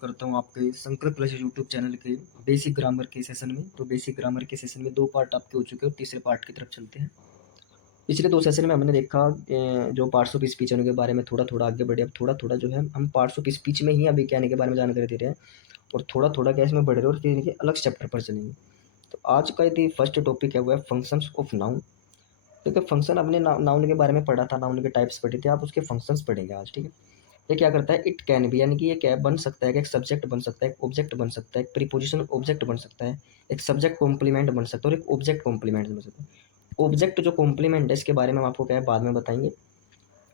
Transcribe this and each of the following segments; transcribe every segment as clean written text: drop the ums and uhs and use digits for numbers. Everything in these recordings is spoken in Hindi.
करता हूँ आपके संकल्प क्लासेस यूट्यूब चैनल के बेसिक ग्रामर के सेशन में। तो बेसिक ग्रामर के सेशन में 2 पार्ट आपके हो चुके हैं और तीसरे पार्ट की तरफ चलते हैं। पिछले 2 सेशन में हमने देखा जो पार्ट्स ऑफ स्पीच है उनके बारे में थोड़ा-थोड़ा आगे बढ़े। अब थोड़ा-थोड़ा जो है हम पार्ट्स ऑफ स्पीच में ही अभी कहने के बारे में जानकारी दे रहे हैं और थोड़ा-थोड़ा क्या इसमें बढ़ रहे हैं और फिर इनके अलग चैप्टर पर चलेंगे। तो आज का यदि फर्स्ट टॉपिक है वो है फंक्शंस ऑफ नाउन। देखिए फंक्शन हमने नाउन के बारे में पढ़ा था, नाउन के टाइप्स पढ़े थे, आप उसके फंक्शंस पढ़ेंगे आज, ठीक है। ये क्या करता है, इट कैन बी यानी कि ये क्या बन सकता है कि एक सब्जेक्ट बन सकता है, एक ऑब्जेक्ट बन सकता है, एक प्रीपोजिशन ऑब्जेक्ट बन सकता है, एक सब्जेक्ट कॉम्प्लीमेंट बन सकता है और एक ऑब्जेक्ट कॉम्प्लीमेंट बन सकता है। ऑब्जेक्ट जो कॉम्प्लीमेंट है इसके बारे में हम आपको क्या है बाद में बताएंगे।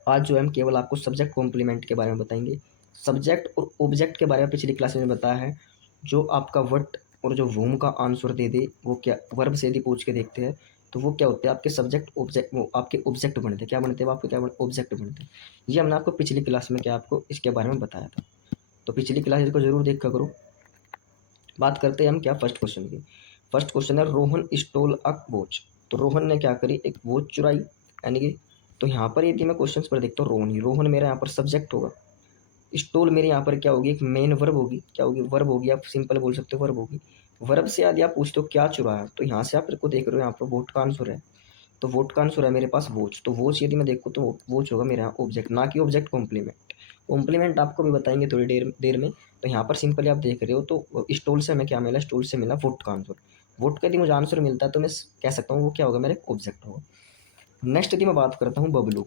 आज जो है हम केवल आपको सब्जेक्ट कॉम्प्लीमेंट के बारे में बताएंगे। सब्जेक्ट और ऑब्जेक्ट के बारे में पिछली क्लास में बताया है। जो आपका व्हाट और जो वूम का आंसर दे दे वो क्या वर्ब से यदि पूछ के देखते हैं तो वो क्या होते हैं आपके सब्जेक्ट ऑब्जेक्ट, वो आपके ऑब्जेक्ट बनते हैं। क्या बनते हैं वो आपके क्या ऑब्जेक्ट बनते हैं। ये हमने आपको पिछली क्लास में क्या आपको इसके बारे में बताया था। तो पिछली क्लास को जरूर देखा करो। बात करते हैं हम क्या फर्स्ट क्वेश्चन की। फर्स्ट क्वेश्चन है रोहन स्टोल अ वॉच। तो रोहन ने क्या करी, एक वॉच चुराई यानी कि। तो यहाँ पर यदि मैं क्वेश्चन पर देखता हूँ रोहन ही, रोहन मेरा यहाँ पर सब्जेक्ट होगा। स्टोल मेरे यहाँ पर क्या होगी, एक मेन वर्ब होगी। क्या होगी, वर्ब होगी, आप सिंपल बोल सकते हो वर्ब होगी। वर्ब से यदि आप पूछते हो क्या चुराया, तो यहाँ से आप को देख रहे हो यहाँ पर वोट का आंसर है। तो वोट का आंसर है मेरे पास वॉच। तो वॉच यदि मैं देखूँ तो वॉच होगा मेरे यहाँ ऑब्जेक्ट, ना कि ऑब्जेक्ट कॉम्प्लीमेंट। कॉम्प्लीमेंट आपको भी बताएंगे थोड़ी देर देर में। तो यहाँ पर सिंपली आप देख रहे हो तो स्टोल से हमें क्या मिला, स्टोल से मिला वोट का आंसर। वोट का यदि मुझे आंसर मिलता है तो मैं कह सकता हूँ वो क्या होगा, मेरे ऑब्जेक्ट होगा। नेक्स्ट यदि मैं बात करता हूँ बबलू।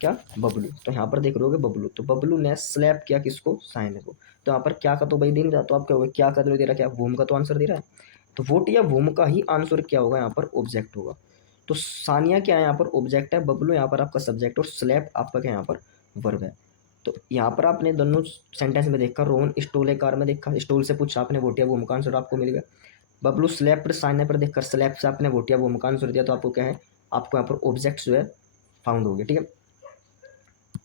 क्या, बबलू। तो यहाँ पर देख रहे होगे बबलू, तो बबलू ने स्लैप किया किसको, साइन को। तो यहाँ पर क्या का तो भाई दे नहीं रहा, तो आप क्या होगा, क्या का तो दे रहा, क्या वोम का तो आंसर दे रहा है। तो वोट या वोम का ही आंसर क्या होगा यहाँ पर, ऑब्जेक्ट होगा। तो सानिया क्या है यहाँ पर ऑब्जेक्ट है, बबलू यहाँ पर आपका सब्जेक्ट और स्लैप आपका क्या यहाँ पर वर्ब है। तो यहाँ पर आपने दोनों सेंटेंस में देखा, रोहन स्टोल कार में देखा, स्टोल से पूछा आपने वोट या वोम का आंसर आपको मिल गया। बबलू स्लैप पर साइन पर देखकर स्लैप से आपने वोट या वोम का आंसर दिया, तो आपको क्या है, आपको यहाँ पर ऑब्जेक्ट जो है फाउंड हो गया, ठीक है।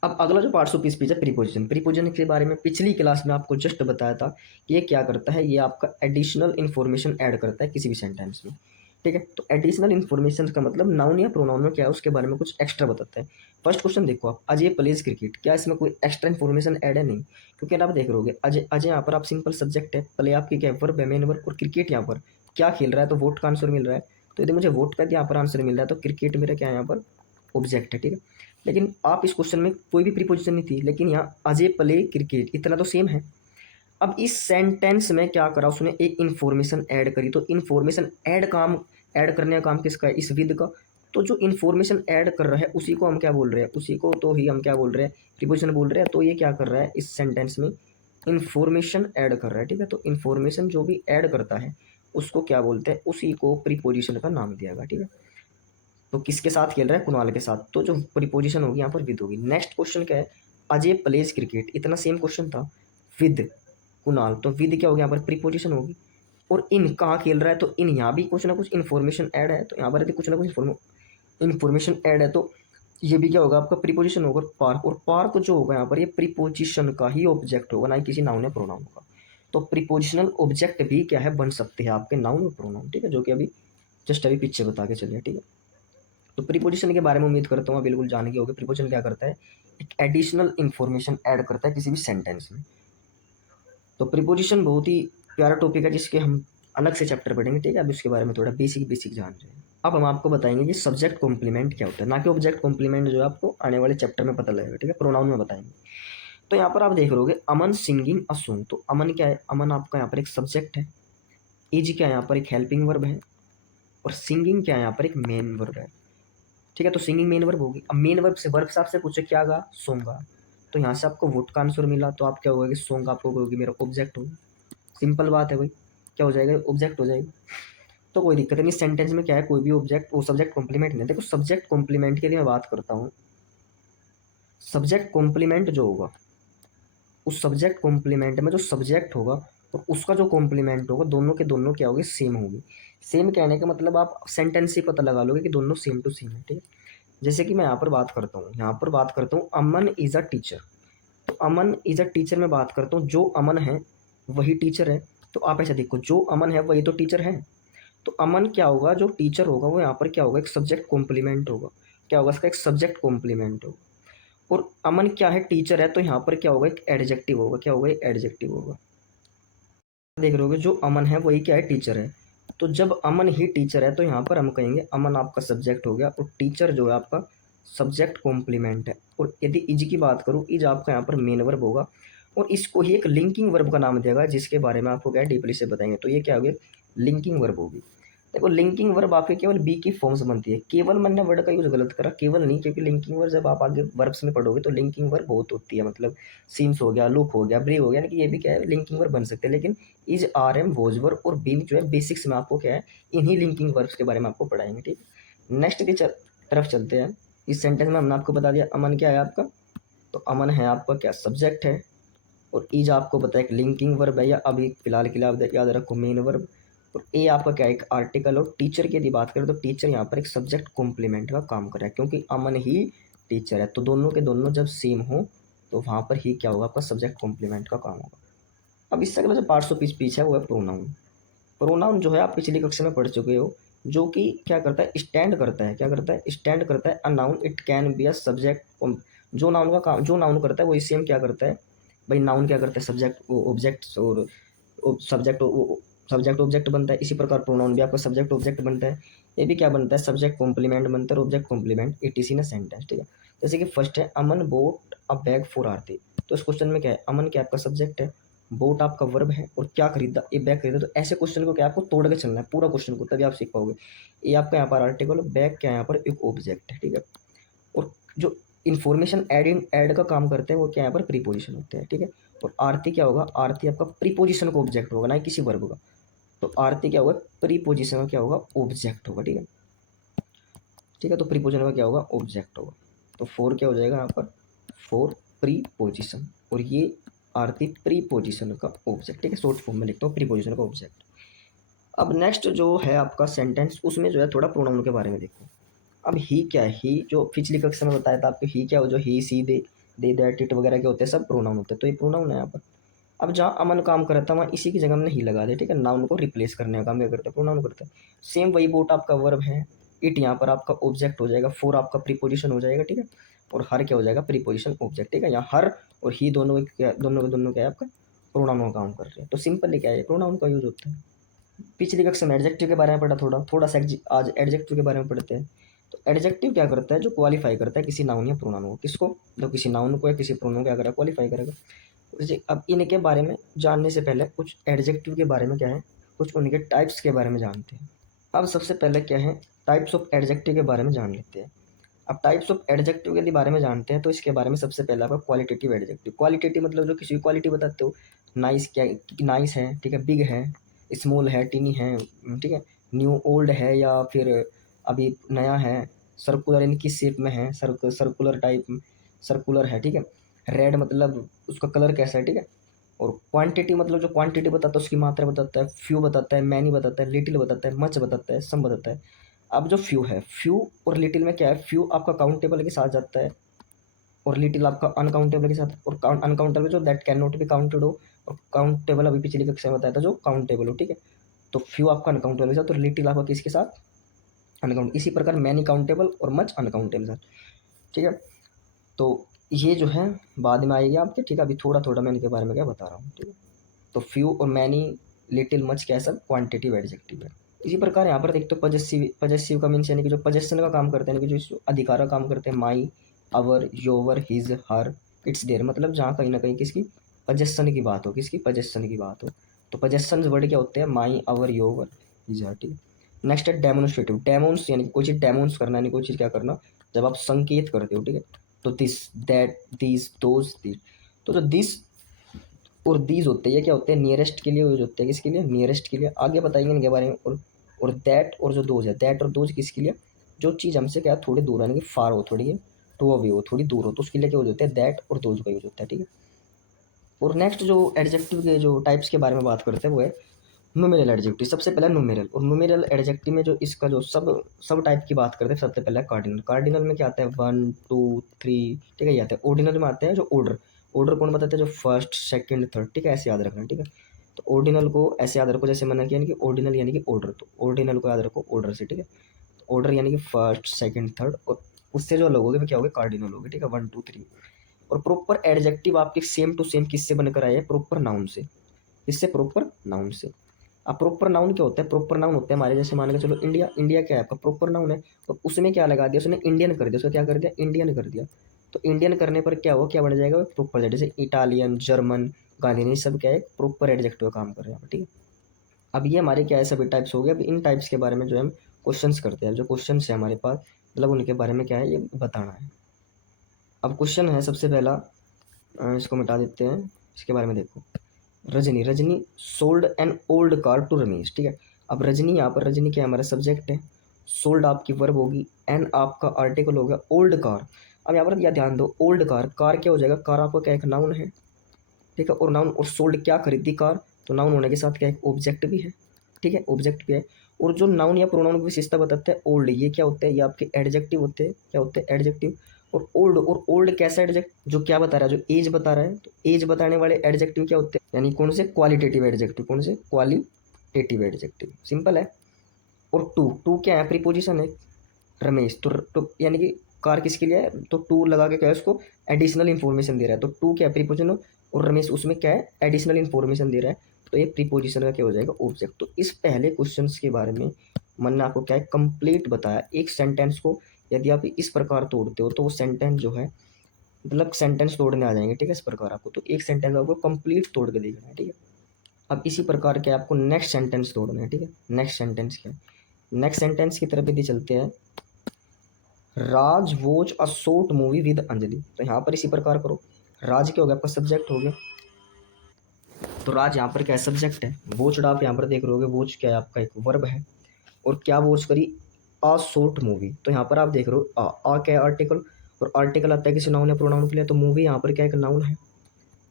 अब अगला जो पार्ट्स ऑफ स्पीच है प्रीपोजिशन। प्रीपोजिशन के बारे में पिछली क्लास में आपको जस्ट बताया था कि ये क्या करता है, ये आपका एडिशनल इन्फॉर्मेशन ऐड करता है किसी भी सेंटेंस में, ठीक है। तो एडिशनल इन्फॉर्मेशन का मतलब नाउन या प्रोनाउन में क्या है उसके बारे में कुछ एक्स्ट्रा बताता है। फर्स्ट क्वेश्चन देखो आप, अजय प्लेज क्रिकेट, क्या इसमें कोई एक्स्ट्रा इन्फॉर्मेशन ऐड है, नहीं। क्योंकि आप देख रहे अजय, अजय यहाँ पर आप सिंपल सब्जेक्ट है, प्ले आपकी क्या वर्ब है, मेन वर्ब, और क्रिकेट यहाँ पर क्या खेल रहा है, तो वोट का आंसर मिल रहा है। तो यदि मुझे वोट का यहाँ पर आंसर मिल रहा है तो क्रिकेट मेरा क्या है यहाँ पर ऑब्जेक्ट है, ठीक है। लेकिन आप इस क्वेश्चन में कोई भी प्रीपोजिशन नहीं थी, लेकिन यहाँ अजय प्ले क्रिकेट इतना तो सेम है। अब इस सेंटेंस में क्या करा उसने, एक इन्फॉर्मेशन ऐड करी। तो इन्फॉर्मेशन ऐड काम, ऐड करने का काम किसका है, इस विद का। तो जो इन्फॉर्मेशन ऐड कर रहा है उसी को हम क्या बोल रहे हैं, उसी को तो ही हम क्या बोल रहे हैं, प्रीपोजिशन बोल रहे हैं। तो ये क्या कर रहा है इस सेंटेंस में, इन्फॉर्मेशन ऐड कर रहा है, ठीक है। तो इन्फॉर्मेशन जो भी ऐड करता है उसको क्या बोलते हैं, उसी को प्रीपोजिशन का नाम दिया गया, ठीक है। तो किसके साथ खेल रहा है, कुणाल के साथ, तो जो प्रीपोजिशन होगी यहाँ पर विद होगी। नेक्स्ट क्वेश्चन क्या है, अजय प्लेज क्रिकेट, इतना सेम क्वेश्चन था, विद कुणाल, तो विद क्या होगी यहाँ पर प्रीपोजिशन होगी। और इन कहाँ खेल रहा है, तो इन यहाँ भी कुछ ना कुछ इन्फॉर्मेशन ऐड है, तो यहाँ पर यदि कुछ ना कुछ इन्फॉर्मेशन ऐड है तो ये भी क्या होगा आपका प्रीपोजिशन होगा। पार्क, और पार्क जो होगा यहाँ पर ये प्रीपोजिशन का ही ऑब्जेक्ट होगा, ना कि किसी नाउन या प्रोनाउन का। तो प्रीपोजिशनल ऑब्जेक्ट भी क्या है बन सकते हैं आपके नाउन और प्रोनाउन, ठीक है, जो कि अभी जस्ट अभी पीछे बता के चलिए, ठीक है। तो प्रीपोजिशन के बारे में उम्मीद करता हूँ आप बिल्कुल जान गए होंगे। प्रीपोजिशन क्या करता है, एक एडिशनल इन्फॉर्मेशन ऐड करता है किसी भी सेंटेंस में। तो प्रीपोजिशन बहुत ही प्यारा टॉपिक है जिसके हम अलग से चैप्टर पढ़ेंगे, ठीक है। अब उसके बारे में थोड़ा बेसिक बेसिक जान रहे हैं। अब हम आपको बताएंगे कि सब्जेक्ट कॉम्प्लीमेंट क्या होता है, ना कि ऑब्जेक्ट कॉम्प्लीमेंट, जो है आपको आने वाले चैप्टर में पता लगेगा, ठीक है, प्रोनाउन में बताएंगे। तो यहाँ पर आप देख रहे अमन सिंगिंग अ सॉन्ग। तो अमन क्या है, अमन आपका यहाँ पर एक सब्जेक्ट है, इज क्या है यहाँ पर एक हेल्पिंग वर्ब है, और सिंगिंग क्या है यहाँ पर एक मेन वर्ब है, ठीक है। तो सिंगिंग मेन वर्ब होगी। अब मेन वर्ब से वर्ब से आपसे पूछे क्या गा, सॉन्ग गा। तो यहाँ से आपको वुड का आंसर मिला, तो आप क्या होगा कि सॉन्ग आपको होगी मेरा ऑब्जेक्ट होगी। सिंपल बात है भाई, क्या हो जाएगा, ऑब्जेक्ट हो जाएगा। तो कोई दिक्कत नहीं, सेंटेंस में क्या है कोई भी ऑब्जेक्ट, वो सब्जेक्ट कॉम्प्लीमेंट नहीं। देखो सब्जेक्ट कॉम्प्लीमेंट के लिए मैं बात करता हूँ, सब्जेक्ट कॉम्प्लीमेंट जो होगा उस सब्जेक्ट कॉम्प्लीमेंट में जो सब्जेक्ट होगा और उसका जो कॉम्प्लीमेंट होगा, दोनों के दोनों क्या होगी, सेम होगी। सेम कहने का मतलब आप सेंटेंस से पता लगा लोगे कि दोनों सेम टू सेम है, ठीक है। जैसे कि मैं यहाँ पर बात करता हूँ, यहाँ पर बात करता हूँ अमन इज़ अ टीचर। तो अमन इज़ अ टीचर में बात करता हूँ, जो अमन है वही टीचर है। तो आप ऐसे देखो, जो अमन है वही तो टीचर है। तो अमन क्या होगा, जो टीचर होगा वो यहाँ पर क्या होगा, एक सब्जेक्ट कॉम्प्लीमेंट होगा। क्या होगा इसका, एक सब्जेक्ट कॉम्प्लीमेंट होगा। और अमन क्या है, टीचर है, तो यहाँ पर क्या होगा, एक एडजेक्टिव होगा। क्या होगा, एक एडजेक्टिव होगा। देख रहे होगे जो अमन है वही क्या है, टीचर है। तो जब अमन ही टीचर है तो यहाँ पर हम कहेंगे अमन आपका सब्जेक्ट हो गया और टीचर जो है आपका सब्जेक्ट कॉम्प्लीमेंट है। और यदि इज की बात करूँ, इज आपका यहाँ पर मेन वर्ब होगा और इसको ही एक लिंकिंग वर्ब का नाम दिया गया जिसके बारे में आपको क्या है डीपली से बताएंगे। तो ये क्या होगी, लिंकिंग वर्ब होगी। देखो लिंकिंग वर्ब आपके केवल बी की फॉर्म्स बनती है। केवल मैंने वर्ड का यूज गलत करा, केवल नहीं, क्योंकि लिंकिंग वर्ब जब आप आगे वर्ब्स में पढ़ोगे तो लिंकिंग वर्ब बहुत होती है। मतलब सीन्स हो गया, लुक हो गया, ब्रीव हो गया, कि ये भी क्या है लिंकिंग वर्ब बन सकते हैं। लेकिन is, are am, was verb और बी जो है बेसिक्स में आपको क्या है इन्हीं लिंकिंग वर्ब्स के बारे में आपको पढ़ाएंगे। ठीक है, नेक्स्ट की तरफ चलते हैं। इस सेंटेंस में हमने आपको बता दिया अमन क्या है आपका, तो अमन है आपका क्या, सब्जेक्ट है। और इज आपको पता है एक लिंकिंग वर्ब है, या अभी फिलहाल के लिए आप याद रखो मेन वर्ब। और ए आपका क्या है, एक आर्टिकल। और टीचर की यदि बात करें तो टीचर यहाँ पर एक सब्जेक्ट कॉम्प्लीमेंट का काम कर रहा है, क्योंकि अमन ही टीचर है। तो दोनों के दोनों जब सेम हो तो वहाँ पर ही क्या होगा, आपका सब्जेक्ट कॉम्प्लीमेंट का काम होगा। अब इससे अगला जो पार्ट्स ऑफ स्पीच है वो है प्रोनाउन। प्रोनाउन जो है आप पिछली कक्षा में पढ़ चुके हो, जो कि क्या करता है, स्टैंड करता है। क्या करता है, स्टैंड करता है। A noun it can be a subject. जो नाउन का काम, जो नाउन करता है वो सेम क्या करता है भाई, नाउन क्या करता है, सब्जेक्ट ऑब्जेक्ट, और सब्जेक्ट सब्जेक्ट ऑब्जेक्ट बनता है। इसी प्रकार प्रोनाउन भी आपका सब्जेक्ट ऑब्जेक्ट बनता है। ये भी क्या बनता है, सब्जेक्ट कॉम्प्लीमेंट बनता है, object complement, it is in a sentence. ठीक है, जैसे कि फर्स्ट है Aman bought a bag for Aarti. तो इस क्वेश्चन में क्या है, अमन क्या आपका सब्जेक्ट है, बोट आपका वर्ब है, और क्या खरीदा, ये बैग खरीदा। तो ऐसे क्वेश्चन को क्या आपको तोड़ के चलना है पूरा क्वेश्चन को, तभी आप सीख पाओगे। ये आपका यहाँ पर आर्टिकल, बैग क्या यहाँ पर एक ऑब्जेक्ट है। ठीक है, और जो इन्फॉर्मेशन ऐड का काम करते हैं वो क्या यहाँ पर प्रीपोजिशन होते हैं। ठीक है, और आरती क्या होगा, आरती आपका प्रीपोजिशन का ऑब्जेक्ट होगा, ना कि किसी वर्ब का। तो आरती क्या होगा, प्रीपोजिशन का क्या होगा, ऑब्जेक्ट होगा। ठीक है, ठीक है, तो प्रीपोजिशन का क्या होगा, ऑब्जेक्ट होगा। तो फोर क्या हो जाएगा यहाँ पर, फोर प्रीपोजिशन, और ये आरती प्रीपोजिशन का ऑब्जेक्ट। ठीक है, शॉर्ट फॉर्म में लिखता हूँ प्रीपोजिशन का ऑब्जेक्ट। अब नेक्स्ट जो है आपका सेंटेंस, उसमें जो है थोड़ा प्रोनाउन के बारे में देखो। अब ही क्या है, ही जो पिछली कक्षा में बताया था आपको, ही क्या हो, जो ही, सी, दे दैट, इट वगैरह के होते हैं, सब प्रोनाउन होते हैं। तो ये प्रोनाउन है यहाँ पर। अब जहाँ अमन काम कर रहा था वहाँ इसी की जगह हमने ही लगा दिया। ठीक है, नाउन को रिप्लेस करने का काम क्या करता है, प्रोनाउन करता है। सेम वही बोट आपका वर्ब है, इट यहाँ पर आपका ऑब्जेक्ट हो जाएगा, फोर आपका प्रीपोजिशन हो जाएगा। ठीक है, और हर क्या हो जाएगा, प्रीपोजिशन ऑब्जेक्ट। ठीक है, यहाँ हर और ही दोनों क्या, दोनों क्या है आपका प्रोनाउन का काम कर रहे हैं। तो सिंपली क्या है, प्रोनाउन का यूज होता है। पिछली कक्षा में एडजेक्टिव के बारे में पढ़ा, थोड़ा थोड़ा सा आज एडजेक्टिव के बारे में पढ़ते हैं। तो एडजेक्टिव क्या करता है, जो क्वालिफाई करता है किसी नाउन या प्रोनाउन को। किसको, जो किसी नाउन को या किसी प्रोनाउन को क्या करेगा, क्वालिफाई करेगा। अब इनके बारे में जानने से पहले कुछ एडजेक्टिव के बारे में क्या है, कुछ उनके टाइप्स के बारे में जानते हैं। अब सबसे पहले क्या है, टाइप्स ऑफ एडजेक्टिव के बारे में जान लेते हैं। अब टाइप्स ऑफ एडजेक्टिव के बारे में जानते हैं तो इसके बारे में सबसे पहले आपका क्वालिटेटिव एडजेक्टिव। क्वालिटेटिव मतलब जो किसी की क्वालिटी बताते हो, नाइस क्या, नाइस है, ठीक है, बिग है, स्मॉल है, टीनी है, ठीक है, न्यू ओल्ड है, या फिर अभी नया है, सर्कुलर इन किस शेप में है, सर्कुलर टाइप, सर्कुलर है। ठीक है, रेड मतलब उसका कलर कैसा है। ठीक है, और क्वांटिटी मतलब जो क्वांटिटी बताता है उसकी मात्रा बताता है, फ्यू बताता है, मैनी बताता है, लिटिल बताता है, मच बताता है, सम बताता है। अब जो फ्यू है, फ्यू और लिटिल में क्या है, फ्यू आपका काउंटेबल के साथ जाता है और लिटिल आपका अनकाउंटेबल के साथ। और अनकाउंटेबल जो that can not be counted हो, और काउंटेबल अभी पिछली कक्षा में बताया था जो काउंटेबल हो। ठीक है, तो फ्यू आपका अनकाउंटेबल के साथ और लिटिल आपका किसके साथ, अनकाउंट। इसी प्रकार मैनी काउंटेबल और मच अनकाउंटेबल साथ। ठीक है, तो ये जो है बाद में आएगी आपके। ठीक है, अभी थोड़ा थोड़ा मैं इनके बारे में क्या बता रहा हूँ। ठीक है, तो फ्यू और मैनी, लिटिल, मच क्या है, सब क्वांटिटिव एडजेक्टिव है। इसी प्रकार यहाँ पर देखते हो पजेसिव, पजेसिव का मीन्स यानी कि जो पजेशन का काम करते हैं, यानी कि जो अधिकार का काम करते हैं। My, our, your, his, her, its there, मतलब जहाँ कहीं ना कहीं किसकी पजेशन की बात हो, किसकी पजेशन की बात हो। तो पजेशन वर्ड क्या होते हैं, माई, अवर, योवर, हिज, हर। ठीक है, नेक्स्ट है डेमोन्स्ट्रेटिव। डेमोन्स यानी कि कोई चीज़ डेमोन्स करना, यानी कोई चीज़ क्या करना, जब आप संकेत करते हो। ठीक है, तो this, that, this, those, this. तो जो दिस और दीज होते हैं ये क्या होते हैं, नियरेस्ट के लिए यूज होते हैं, किसके लिए, नियरेस्ट के लिए। आगे बताएंगे इनके बारे में। और दैट और जो दोज है, दैट और दोज किसके लिए, जो चीज़ हमसे क्या थोड़ी दूर है, यानी कि फार हो, थोड़ी टू अवे हो, थोड़ी दूर हो, तो उसके लिए क्या यूज होता है, दैट और दोज का यूज होता है। ठीक है, और नेक्स्ट जो एडजेक्टिव के जो टाइप्स के बारे में बात करते हैं वो है न्यूमेरल एडजेक्टिव। सबसे पहले न्यूमेरल, और न्यूमेरल एडजेक्टिव में जो इसका जो सब सब टाइप की बात करते हैं, सबसे पहले कार्डिनल। कार्डिनल में क्या आता है, 1 2 3। ठीक है, ये आता है। ऑर्डिनल में आते हैं जो ऑर्डर, ऑर्डर कौन बताते हैं, जो फर्स्ट सेकंड थर्ड। ठीक है, ऐसे याद रखना। ठीक है, तो ऑर्डिनल को ऐसे याद रखो, जैसे मैंने किया, यानी कि ऑर्डिनल यानी कि ऑर्डर, तो ऑर्डिनल को याद रखो ऑर्डर से। ठीक है, ऑर्डर यानी कि फर्स्ट सेकंड थर्ड, और उससे जो लोग होगे क्या होगे, कार्डिनल होगे। ठीक है, 1 2 3। और प्रॉपर एडजेक्टिव आपके सेम टू सेम किससे बनकर आए हैं, प्रॉपर नाउन से। इससे प्रॉपर नाउन से। अब प्रॉपर नाउन क्या होता है? प्रॉपर नाउन होता है हमारे, जैसे मान के चलो इंडिया, इंडिया क्या है आपका प्रॉपर नाउन है, तो उसमें क्या लगा दिया उसने? इंडियन कर दिया, उसको क्या कर दिया? इंडियन कर दिया। तो इंडियन करने पर क्या हुआ, क्या बन जाएगा? प्रॉपर, जैसे इटालियन, जर्मन, गार्डियन, सब क्या है? प्रॉपर एडजेक्टिव काम कर रहे हैं, ठीक है। अब ये हमारे क्या है, सभी टाइप्स हो गए। अब इन टाइप्स के बारे में जो है हम क्वेश्चंस करते हैं, जो क्वेश्चंस है हमारे पास, मतलब उनके बारे में क्या है ये बताना है। अब क्वेश्चन है सबसे पहला, इसको मिटा देते हैं, इसके बारे में देखो। Rajni, Rajni sold an old car to Ramesh, ठीक है। अब रजनी, यहाँ पर रजनी क्या है? हमारा सब्जेक्ट है, सोल्ड आपकी वर्ब होगी, एन आपका आर्टिकल हो गया, ओल्ड कार। अब यहाँ पर यह ध्यान दो, ओल्ड कार, कार क्या हो जाएगा? कार आपका क्या एक नाउन है, ठीक है। और नाउन, और सोल्ड क्या खरीदी? कार। तो नाउन होने के साथ क्या है? ऑब्जेक्ट भी है, ठीक है, ऑब्जेक्ट भी है। और जो नाउन या प्रोनाउन की विशेषता बताता है ओल्ड, ये क्या होता है? ये आपके एडजेक्टिव होते हैं, क्या होते हैं? एडजेक्टिव। और ओल्ड कैसा एडजेक्ट? जो क्या बता रहा है? जो एज बता रहा है। तो एज बताने वाले एडजेक्टिव क्या होते हैं? यानी कौन से? Qualitative adjective. कौन से? क्वालिटेटिव एडजेक्टिव, सिंपल है। और टू, टू क्या है? प्रीपोजिशन है, रमेश। तो यानी कि कार किसके लिए है? तो टू लगा के क्या है? उसको एडिशनल इन्फॉर्मेशन दे रहा है। तो टू क्या है? प्रीपोजिशन। और रमेश उसमें क्या है? एडिशनल इन्फॉर्मेशन दे रहा है। तो ये प्रीपोजिशन का क्या हो जाएगा? ऑब्जेक्ट। तो इस पहले क्वेश्चन के बारे में मैंने आपको क्या है? कंप्लीट बताया। एक सेंटेंस को यदि आप इस प्रकार तोड़ते हो तो वो सेंटेंस जो है, मतलब सेंटेंस तोड़ने आ जाएंगे, ठीक है, इस प्रकार आपको। तो एक सेंटेंस आपको कंप्लीट तोड़ के देखना है, ठीक है। अब इसी प्रकार के आपको नेक्स्ट सेंटेंस तोड़ना है, ठीक है। नेक्स्ट सेंटेंस क्या है? नेक्स्ट सेंटेंस की तरफ यदि चलते हैं, Raj watch a short movie with Anjali. तो यहाँ पर इसी प्रकार करो। राज क्या हो गया? आपका सब्जेक्ट हो गया, तो राज यहाँ पर क्या है? सब्जेक्ट है। वॉच्ड आप यहाँ पर देख रहे होगे, वॉच क्या है? आपका एक वर्ब है। और क्या वॉच करी? अ शॉर्ट मूवी। तो यहाँ पर आप देख रहे हो आ क्या है? आर्टिकल। और आर्टिकल आता है किसी नाउन या प्रोनाउन के लिए, तो मूवी यहाँ पर क्या एक नाउन है।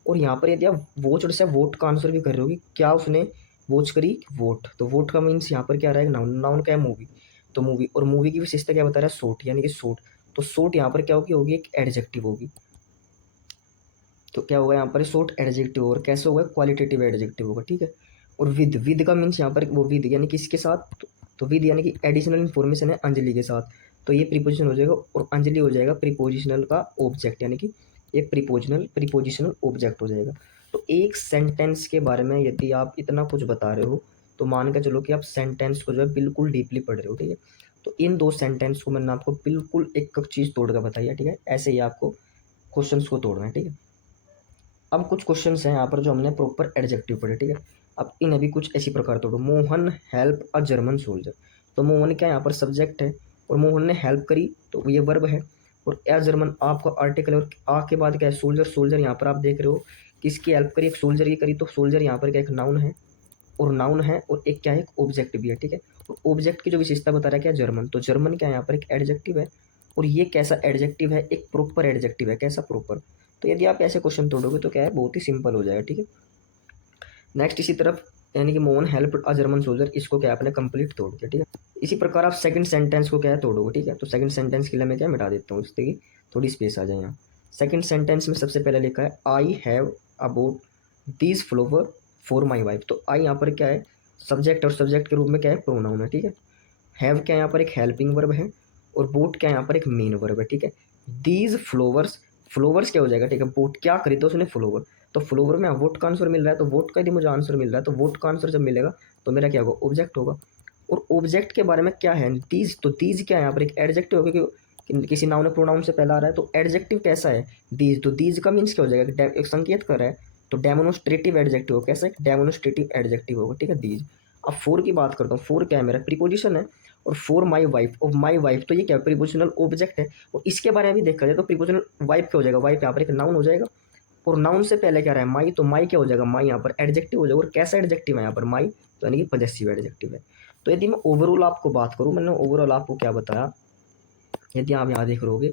और यहाँ पर यदि आप वॉच से वोट का आंसर भी कर रहे हो कि क्या उसने वॉच करी? वोट। तो वोट का मीन्स यहाँ पर क्या रहा है? नाउन। नाउन क्या है? मूवी। तो मूवी, और मूवी की विशेषता क्या बता रहा है? शॉर्ट, यानी कि शॉर्ट। तो शॉर्ट यहाँ पर क्या होगी? होगी एक एडजेक्टिव होगी। तो क्या होगा यहाँ पर? Short adjective. और कैसे होगा? क्वालिटेटिव एडजेक्टिव होगा, ठीक है। और विद, विद का मीन्स यहाँ पर वो विद यानी किसके साथ? तो विद यानी कि एडिशनल इन्फॉर्मेशन है अंजलि के साथ। तो ये प्रीपोजिशन हो जाएगा, और अंजलि हो जाएगा प्रीपोजिशनल का ऑब्जेक्ट, यानी कि ये प्रीपोजिशनल ऑब्जेक्ट हो जाएगा। तो एक सेंटेंस के बारे में यदि आप इतना कुछ बता रहे हो, तो मान के चलो कि आप सेंटेंस को जो है बिल्कुल डीपली पढ़ रहे हो, ठीक है। तो इन दो सेंटेंस को मैंने आपको बिल्कुल एक एक चीज़ तोड़ कर बताई है, ठीक है। ऐसे ही आपको क्वेश्चंस को तोड़ना है, ठीक है। अब कुछ क्वेश्चंस हैं यहाँ पर जो हमने प्रॉपर एडजेक्टिव पढ़े, ठीक है। अब इन्हें भी कुछ इसी प्रकार तोड़ो। Mohan help a German soldier. तो मोहन क्या यहाँ पर? सब्जेक्ट है। और मोहन ने हेल्प करी, तो ये वर्ब है। और ए जर्मन आपका आर्टिकल, और आ के बाद क्या है? सोल्जर। सोल्जर यहाँ पर आप देख रहे हो किसकी हेल्प करी? एक सोल्जर की करी। तो सोल्जर यहाँ पर क्या? एक नाउन है। और नाउन है, और एक क्या है? एक ऑब्जेक्ट भी है, ठीक है। और ऑब्जेक्ट की जो विशेषता बता रहा है क्या? जर्मन। तो जर्मन क्या है? यहाँ पर एक एडजेक्टिव है। और ये कैसा एडजेक्टिव है? एक प्रॉपर एडजेक्टिव है। कैसा? प्रॉपर। तो यदि आप ऐसे क्वेश्चन तोड़ोगे तो क्या है? बहुत ही सिंपल हो जाएगा, ठीक है। नेक्स्ट इसी तरफ, यानी कि Mohan help a German soldier, इसको क्या आपने कंप्लीट तोड़ दिया, ठीक है। इसी प्रकार आप सेकंड सेंटेंस को क्या है? तोड़ोगे, ठीक है। तो सेकंड सेंटेंस के लिए मैं क्या मिटा देता हूँ, इससे कि थोड़ी स्पेस आ जाए यहाँ। सेकंड सेंटेंस में सबसे पहले लिखा है I have about these flower for my wife. तो आई यहाँ पर क्या है? सब्जेक्ट। और सब्जेक्ट के रूप में क्या है? प्रोनाउन है, ठीक है। हैव क्या यहाँ पर? एक हेल्पिंग वर्ब है। और बोट क्या यहाँ पर? एक मेन वर्ब है, ठीक है। दीज फ्लोवर्स, फ्लोवर्स क्या हो जाएगा? ठीक है, बोट क्या खरीदा उसने? फ्लोवर। तो फ्लोवर में वोट का आंसर मिल रहा है, तो वोट का यदि मुझे आंसर मिल रहा है, तो वोट का आंसर जब मिलेगा तो मेरा क्या होगा? ऑब्जेक्ट होगा। और ऑब्जेक्ट के बारे में क्या है? दीज। तो दीज क्या है यहाँ पर? एक एडजेक्टिव होगा, क्योंकि किसी नाउन या प्रोनाउन से पहला आ रहा है। तो एडजेक्टिव कैसा है? दीज। तो दीज का मीन्स क्या हो जाएगा? एक संकेत कर रहा है। तो डेमोन्स्ट्रेटिव एडजेक्टिव होगा। कैसा? एक डेमोन्स्ट्रेटिव एडजेक्टिव होगा, ठीक है, दीज। अब फोर की बात करता हूँ। फोर क्या है? मेरा प्रीपोजिशन है। और फॉर माई वाइफ, और माई वाइफ, तो ये क्या? प्रीपोजिशनल ऑब्जेक्ट है। और इसके बारे में भी देखा जाए तो प्रीपोजिशनल वाइफ क्या हो जाएगा? वाइफ यहाँ पर एक नाउन हो जाएगा। और नाउन से पहले क्या रहा है? माई। तो माई क्या हो जाएगा? माई यहाँ पर एडजेक्टिव हो जाएगा। और कैसा एडजेक्टिव है यहाँ पर? माई, तो यानी कि पॉजेसिव एडजेक्टिव है। तो यदि मैं ओवरऑल आपको बात करूँ, मैंने ओवरऑल आपको क्या बताया, यदि आप यहाँ देख रहोगे,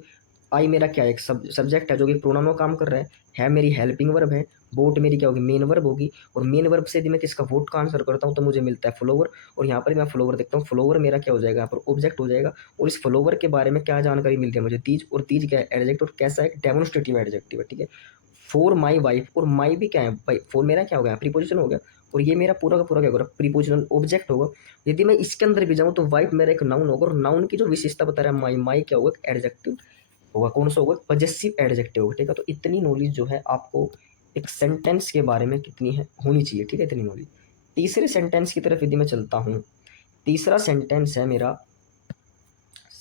आई मेरा क्या है? एक सब्जेक्ट है जो कि प्रोनाउन में काम कर रहा है मेरी हेल्पिंग वर्ब है। बोट मेरी क्या होगी? मेन वर्ब होगी। और मेन वर्ब से यदि मैं किसका? वोट का आंसर करता हूँ तो मुझे मिलता है फ्लोवर। और यहाँ पर मैं फ्लोवर देखता हूँ, फ्लोवर मेरा क्या हो जाएगा? यहाँ पर ऑब्जेक्ट हो जाएगा। और इस फ्लोवर के बारे में क्या जानकारी मिलती है मुझे? तीज। और तीज क्या है? एडजेक्टिव। और कैसा है? डेमोन्स्ट्रेटिव एडजेक्टिव है, ठीक है। फॉर माई वाइफ, और माई भी क्या है? भाई फॉर मेरा क्या हो गया? प्रीपोजिशन हो गया। और ये मेरा पूरा का पूरा क्या होगा? प्रीपोजिशनल ऑब्जेक्ट होगा। यदि मैं इसके अंदर भी जाऊँ तो वाइफ मेरा एक नाउन होगा। और नाउन की जो विशेषता बता रहा है माई, माई क्या होगा? एडजेक्टिव होगा। कौन सा होगा? पॉजेसिव एडजेक्टिव होगा, ठीक है। तो इतनी नॉलेज जो है आपको एक सेंटेंस के बारे में कितनी है होनी चाहिए, ठीक है, इतनी नॉलेज। तीसरे सेंटेंस की तरफ यदि मैं चलता हूँ, तीसरा सेंटेंस है मेरा,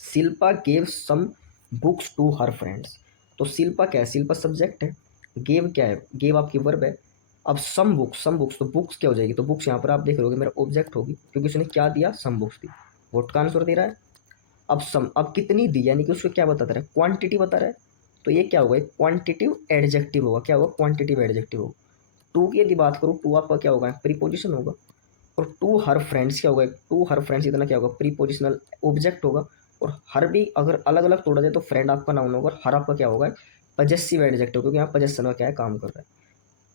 Shilpa gave some books to her friends. तो शिल्पा क्या है, शिल्पा सब्जेक्ट है, गेव क्या है, गेव आपकी वर्ब है। अब सम बुक्स, सम बुक्स, तो बुक्स क्या हो जाएगी, तो बुक्स यहाँ पर आप देख रहे होगे मेरा ऑब्जेक्ट होगी, क्योंकि उसने क्या दिया, सम बुक्स दी, वोट का आंसर दे रहा है। अब सम, अब कितनी दी, यानी कि उसको क्या बताता रहा है, क्वांटिटी बता रहा है, तो ये क्या होगा, एक क्वांटिटिव एडजेक्टिव होगा, क्या होगा, क्वांटिटिव एडजेक्टिव होगा। टू की यदि बात करूँ, टू आपका क्या होगा, प्रीपोजिशन होगा। और टू हर फ्रेंड्स क्या होगा, टू हर फ्रेंड्स इतना क्या होगा, प्रीपोजिशनल ऑब्जेक्ट होगा। और हर भी अगर अलग अलग तोड़ा जाए तो फ्रेंड आपका नाउन होगा, और हर आपका क्या होगा, पजेसिव एडजेक्टिव, क्योंकि यहाँ पजेशन में क्या है, काम कर रहा है।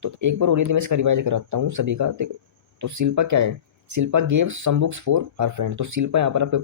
तो एक बार और यदि मैं इसका रिवाइज कराता हूँ सभी का, देखो, तो शिल्पा क्या है, Shilpa gave some books for her friend, तो शिल्पा यहाँ पर आपका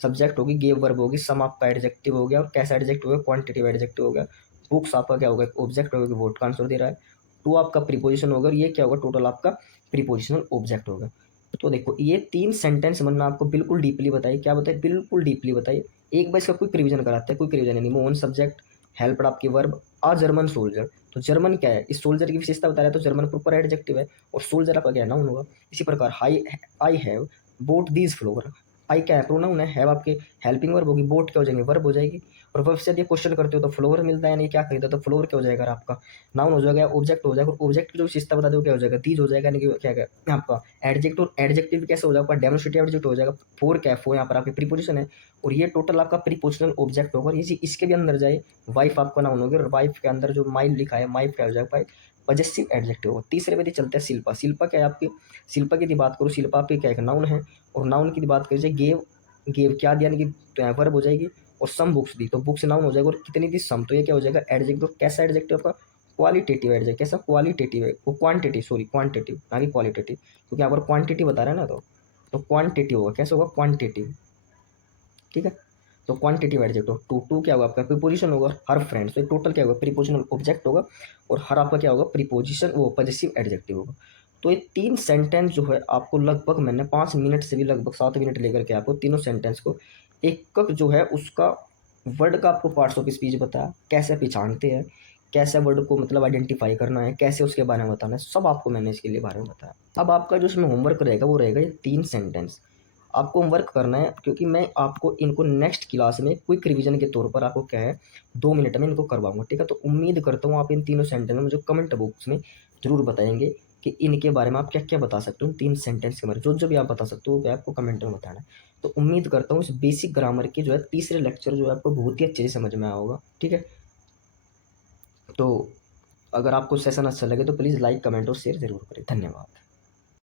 सब्जेक्ट होगी, गेव वर्ब होगी, सम आपका एडजेक्टिव हो गया, और कैसा एडजेक्टिव हो गया, क्वांटिटिव एडजेक्टिव हो गया। बुक्स आपका क्या होगा, ऑब्जेक्ट होगा, वोट का आंसर दे रहा है। टू आपका प्रीपोजिशन होगा, और ये क्या होगा, टोटल आपका प्रीपोजिशनल ऑब्जेक्ट होगा। तो देखो ये तीन सेंटेंस मैंने आपको बिल्कुल डीपली बताई, क्या बताए, बिल्कुल डीपली बताई। एक बार इसका क्विक रिवीजन कराते हैं, क्विक रिवीजन यानी मोहन सब्जेक्ट, हेल्प्ड आपकी वर्ब, आ जर्मन सोल्जर। तो जर्मन क्या है, इस सोल्जर की विशेषता बता रहा है, तो जर्मन प्रॉपर एडजेक्टिव है, और सोल्जर आपका क्या है, नाउन होगा। इसी प्रकार hi, I have bought these flower, I क्या है, प्रोनाउन है, हैव आपके हेल्पिंग वर्ब होगी, बोट क्या हो जाएंगे, वर्ब हो जाएगी। और वर्ब से यदि क्वेश्चन करते हो तो फ्लोवर मिलता है, यानी क्या खरीदा, तो फ्लोवर क्या हो जाएगा आपका, नाउन हो जाएगा, ऑब्जेक्ट हो जाएगा। ऑब्जेक्ट की जो विशेषता बता दो क्या हो जाएगा, दीज हो जाएगा, यानी कि क्या है आपका एडजेक्ट, और एडजेक्टिव कैसे हो जाएगा, डेमोस्ट्रेटिव एडजेक्ट हो जाएगा। फोर क्या है, फोर यहाँ पर आपकी प्रीपोजिशन है, और ये टोटल आपका प्रीपोजिशनल ऑब्जेक्ट होगा। ये इसके भी अंदर जाए, वाइफ आपका नाउन होगी, और वाइफ के अंदर जो माइल लिखा है, माइफ क्या हो जाएगा, पजेसिव एडजेक्टिव होगा। तीसरे पे चलते हैं शिल्पा, शिल्पा क्या है आपकी, शिल्पा की यदि बात करो, शिल्पा आपकी क्या है, नाउन है, और नाउन की बात करें, गेव, गेव क्या दिया, यानी कि वर्ब हो जाएगी, और सम बुक्स दी, तो बुक्स नाउन हो जाएगा, और कितनी दी, सम, तो ये क्या हो जाएगा, एडजेक्टिव, कैसा एडजेक्टिव आपका, क्वालिटेटिव एडजेक्टिव, कैसा, क्वालिटेटिव है, वो क्वांटिटी, सॉरी क्वांटिटिव, ना कि क्वालिटेटिव, क्योंकि यहाँ पर क्वांटिटी बता रहा है ना, तो क्वांटिटी होगा, कैसे होगा, क्वांटिटिव, ठीक है। तो क्वांटिटिव एडजेक्टिव, टू, टू क्या होगा आपका, प्रीपोजिशन होगा, हर फ्रेंड, तो टोटल क्या होगा, प्रीपोजिशनल ऑब्जेक्ट होगा, और हर आपका क्या होगा, प्रीपोजिशन, वो पजेसिव एडजेक्टिव होगा। तो ये तीन सेंटेंस जो है आपको लगभग मैंने 5 मिनट से भी लगभग 7 मिनट लेकर के आपको तीनों सेंटेंस को एक जो है उसका वर्ड का आपको पार्ट्स ऑफ स्पीच बताया, कैसे पहचानते हैं, कैसे वर्ड को मतलब आइडेंटिफाई करना है, कैसे उसके बारे में बताना है, सब आपको मैंने इसके लिए बारे में बताया। अब आपका जो इसमें होमवर्क रहेगा वो रहेगा ये 3 सेंटेंस आपको होमवर्क करना है, क्योंकि मैं आपको इनको नेक्स्ट क्लास में क्विक रिवीजन के तौर पर आपको क्या है 2 मिनट में इनको करवाऊंगा, ठीक है। तो उम्मीद करता हूँ आप इन तीनों सेंटेंस में मुझे कमेंट बॉक्स में जरूर बताएंगे कि इनके बारे में आप क्या क्या बता सकते हो, 3 सेंटेंस के बारे में जो जो भी आप बता सकते हो वो आपको कमेंट में बताना है। तो उम्मीद करता हूँ इस बेसिक ग्रामर की जो है तीसरे लेक्चर जो है आपको बहुत ही अच्छे से समझ में आया होगा, ठीक है। तो अगर आपको सेशन अच्छा लगे तो प्लीज़ लाइक, कमेंट और शेयर जरूर करें। धन्यवाद।